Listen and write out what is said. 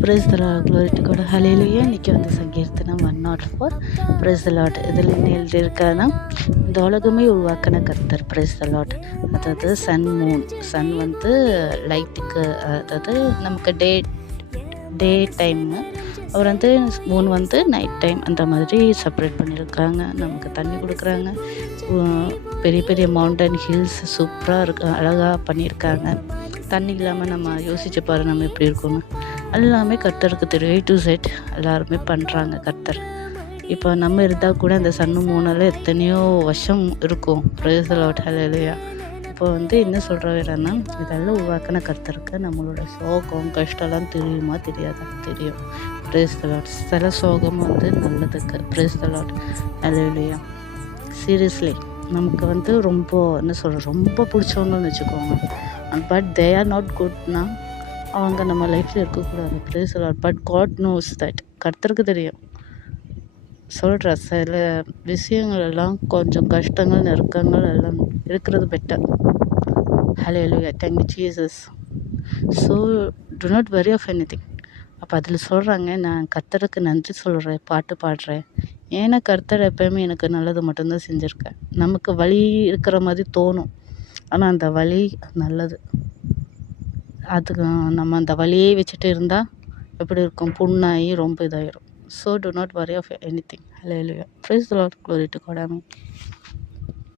Price the Lord, glory to God, hallelujah. இன்றைக்கி வந்து சங்கீர்த்தனம் 104. Praise the Lord. இதில் என்ன எழுதியிருக்காங்கன்னா, இந்த உலகமே உருவாக்கின கர்த்தர். Praise the Lord. அதாவது சன் வந்து லைட்டுக்கு, அதாவது நமக்கு டே டைமு, அவர் வந்து மூன் வந்து நைட் டைம், அந்த மாதிரி செப்பரேட் பண்ணியிருக்காங்க. நமக்கு தண்ணி கொடுக்குறாங்க. பெரிய பெரிய மவுண்டன் ஹில்ஸ் சூப்பராக இருக்கு, அழகாக பண்ணியிருக்காங்க. தண்ணி இல்லாமல் நம்ம யோசிச்சு பாரு நம்ம எப்படி இருக்கணும். எல்லாமே கர்த்தருக்கு தெரியும். A to Z எல்லாருமே பண்ணுறாங்க கர்த்தர். இப்போ நம்ம இருந்தால் கூட அந்த சன்னு மூணால் எத்தனையோ வருஷம் இருக்கும். பிரைஸ் தி லார்ட், ஹல்லேலூயா. இப்போ வந்து என்ன சொல்கிறேன்னா, இதெல்லாம் உருவாக்கின கர்த்தருக்கு நம்மளோட சோகம் கஷ்டம்லாம் தெரியுமா தெரியாதா? தெரியும். Praise the lord. சில சோகம் வந்து நல்லதுக்கு. Praise the lord, hallelujah. Seriously நமக்கு வந்து ரொம்ப பிடிச்சவங்கன்னு வச்சுக்கோங்க. பட் தே ஆர் நாட் குட்னா அவங்க நம்ம லைஃப்பில் இருக்கக்கூடாது. Praise the lord. But God knows that. கர்த்தருக்கு தெரியும். சொல்கிற சில விஷயங்கள் எல்லாம் கொஞ்சம் கஷ்டங்கள் நெருக்கங்கள் எல்லாம் இருக்கிறது better. Hallelujah. Thank you Jesus. So do not worry of anything. அப்போ அதில் சொல்கிறாங்க, நான் கர்த்தருக்கு நன்றி சொல்கிறேன், பாட்டு பாடுறேன். ஏன்னா கர்த்தர் எப்போயுமே எனக்கு நல்லது மட்டும்தான் செஞ்சுருக்கேன். நமக்கு வலி இருக்கிற மாதிரி தோணும், ஆனால் அந்த வலி நல்லது. அதுக்கு நம்ம அந்த வலியே வச்சுட்டு இருந்தால் எப்படி இருக்கும்? புண்ணாகி ரொம்ப இதாயிரும். So do not worry of anything. Hallelujah. Praise the lord, glory to God. Amen.